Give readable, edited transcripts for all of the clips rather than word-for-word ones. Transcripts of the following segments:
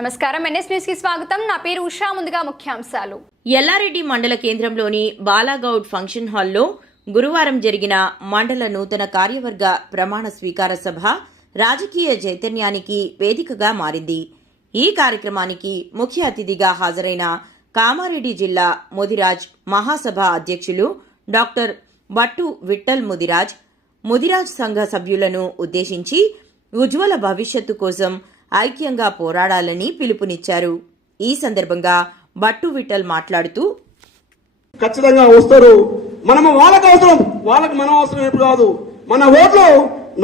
నమస్కారం NS news కి స్వాగతం. నా పేరు ఉషా. ముందుగా ముఖ్యాంశాలు. ఎల్లారెడ్డి మండల కేంద్రంలోని బాలాగౌడ్ ఫంక్షన్ హాల్లో గురువారం జరిగిన మండల నూతన కార్యవర్గ ప్రమాణ స్వీకార సభ రాజకీయ చైతన్యానికి వేదికగా మారింది. ఈ కార్యక్రమానికి ముఖ్య అతిథిగా హాజరైన కామారెడ్డి జిల్లా ముదిరాజ్ మహాసభ అధ్యక్షులు డాక్టర్ బట్టు విఠల్ ముదిరాజ్ సంఘ సభ్యులను ఉద్దేశించి ఉజ్వల భవిష్యత్తు కోసం ఐక్యంగా పోరాడాలని పిలుపునిచ్చారు. ఈ సందర్భంగా బట్టు విఠల్ మాట్లాడుతూ, ఖచ్చితంగా వస్తారు. మనము వాళ్ళకు అవసరం, వాళ్ళకి మనం అవసరం ఎప్పుడు కాదు. మన ఓట్లు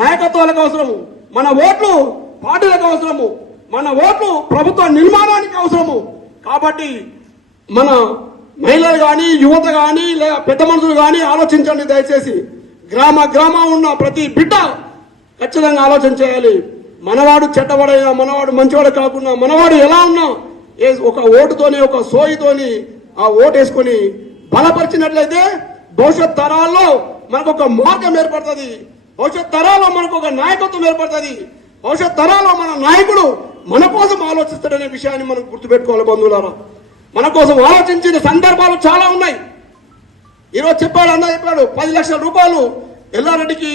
నాయకత్వాలకు అవసరము, మన ఓట్లు పార్టీలకు అవసరము, మన ఓట్లు ప్రభుత్వ నిర్మాణానికి అవసరము. కాబట్టి మన మహిళలు కానీ, యువత కానీ, లేదా పెద్ద మనుషులు కానీ ఆలోచించండి దయచేసి. గ్రామ ఉన్న ప్రతి బిడ్డ ఖచ్చితంగా ఆలోచన చేయాలి. మనవాడు చెడ్డవాడైనా, మనవాడు మంచివాడు కాకుండా, మనవాడు ఎలా ఉన్నా ఒక ఓటుతోని, ఒక సోయితోని ఆ ఓటు వేసుకొని బలపరిచినట్లయితే భవిష్యత్ తరాల్లో మనకు ఒక మార్గం ఏర్పడుతుంది. భవిష్యత్ తరాల్లో మనకు ఒక నాయకత్వం ఏర్పడుతుంది. భవిష్యత్ తరాల్లో మన నాయకుడు మన కోసం ఆలోచిస్తాడనే విషయాన్ని మనం గుర్తుపెట్టుకోవాలి. బంధువులారా, మన కోసం ఆలోచించిన సందర్భాలు చాలా ఉన్నాయి. ఈరోజు చెప్పాడు, అన్న చెప్పాడు, 10 లక్షల రూపాయలు ఎల్లారెడ్డికి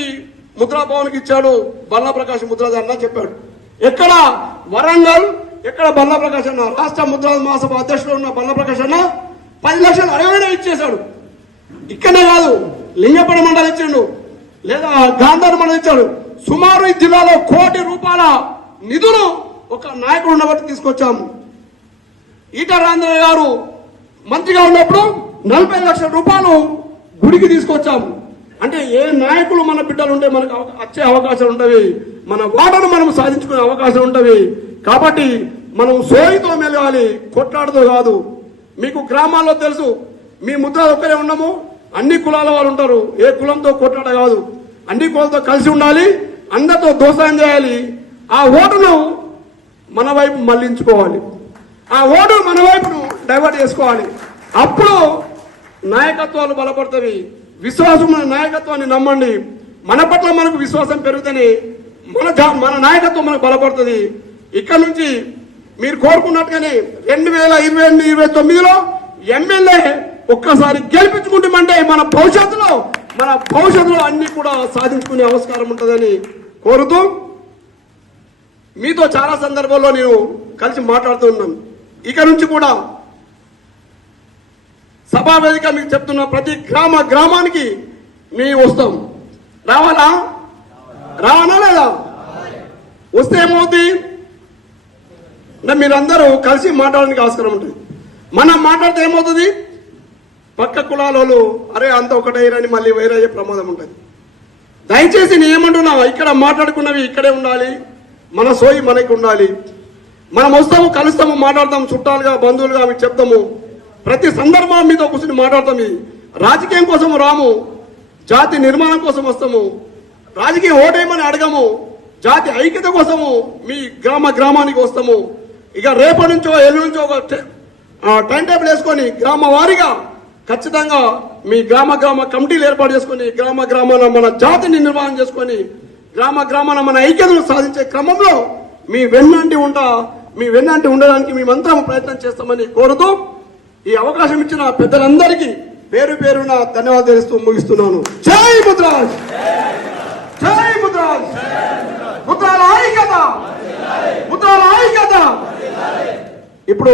ముద్రా భవన్కి ఇచ్చాడు బల్లా ప్రకాశ్ ముద్రాజ్ అన్న చెప్పాడు. ఎక్కడ? వరంగల్. ఎక్కడ? బల్లా ప్రకాశ్ అన్న, రాష్ట్ర ముద్రా మహాసభ అధ్యక్షుడు ఉన్న బల్లా ప్రకాశ్ అన్న 10 లక్షలు అడగనే ఇచ్చేశాడు. ఇక్కడనే కాదు, లింగపడి మండలి ఇచ్చాడు, లేదా గాంధార్ మండలి ఇచ్చాడు. సుమారు ఈ జిల్లాలో 1 కోటి రూపాయల నిధులు ఒక నాయకుడు ఉన్నబట్టి తీసుకొచ్చాము. ఈట రాజేంద్ర గారు మంత్రిగా ఉన్నప్పుడు 40 లక్షల రూపాయలు గుడికి తీసుకొచ్చాము. అంటే ఏ నాయకులు మన బిడ్డలు ఉంటే మనకు వచ్చే అవకాశాలు ఉంటవి, మన వాటను మనం సాధించుకునే అవకాశం ఉంటవి. కాబట్టి మనం సోయితో మెలగాలి, కొట్లాడుతూ కాదు. మీకు గ్రామాల్లో తెలుసు, మీ ముద్ర ఒక్కరే ఉండము, అన్ని కులాల వాళ్ళు ఉంటారు. ఏ కులంతో కొట్లాడ కాదు, అన్ని కులాలతో కలిసి ఉండాలి, అందరితో దోసాయం చేయాలి. ఆ ఓటును మన వైపు మళ్లించుకోవాలి, ఆ ఓటు మన వైపును డైవర్ట్ చేసుకోవాలి. అప్పుడు నాయకత్వాలు బలపడతాయి. విశ్వాసమైన నాయకత్వాన్ని నమ్మండి. మన పట్ల మనకు విశ్వాసం పెరుగుతని మన నాయకత్వం మనకు బలపడుతుంది. ఇక్కడ నుంచి మీరు కోరుకున్నట్టుగానే 2028-29లో ఎమ్మెల్యే ఒక్కసారి గెలిపించుకుంటామంటే మన భవిష్యత్తులో అన్ని కూడా సాధించుకునే అవకాశం ఉంటుందని కోరుతూ, మీతో చాలా సందర్భాల్లో నేను కలిసి మాట్లాడుతూ ఉన్నాను. ఇక నుంచి కూడా సభా వేదిక మీకు చెప్తున్న ప్రతి గ్రామానికి మేము వస్తాం. రావాలా లేదా? వస్తే ఏమవుతుంది? మీరందరూ కలిసి మాట్లాడడానికి ఆస్కారం ఉంటుంది. మనం మాట్లాడితే ఏమవుతుంది? పక్క కులాలు అరే అంత ఒకటైరని మళ్ళీ వేరయ్యే ప్రమాదం ఉంటుంది. దయచేసి నేను ఏమంటున్నా, ఇక్కడ మాట్లాడుకున్నవి ఇక్కడే ఉండాలి, మన సోయి మనకి ఉండాలి. మనం వస్తాము, కలుస్తాము, మాట్లాడతాము, చుట్టాలుగా బంధువులుగా మీకు చెప్తాము. ప్రతి సందర్భం మీతో కూర్చొని మాట్లాడతాము. రాజకీయం కోసం రాము, జాతి నిర్మాణం కోసం వస్తాము. రాజకీయ ఓటేయమని అడగము, జాతి ఐక్యత కోసము మీ గ్రామానికి వస్తాము. ఇక రేపటి నుంచో ఎల్లు నుంచో ఒక టైం టేబుల్ వేసుకొని గ్రామ వారీగా ఖచ్చితంగా మీ గ్రామ కమిటీలు ఏర్పాటు చేసుకుని గ్రామాన మన జాతిని నిర్మాణం చేసుకొని గ్రామాన మన ఐక్యతను సాధించే క్రమంలో మీ వెన్నంటి ఉండడానికి మేమంతా ప్రయత్నం చేస్తామని కోరుతూ, ఈ అవకాశం ఇచ్చిన పెద్దలందరికీ పేరు పేరున ధన్యవాదాలు తెలుస్తూ ముగిస్తున్నాను. జై ముద్రాజ్, జై ముద్రాజ్, ముద్రాల ఐక్యత. ఇప్పుడు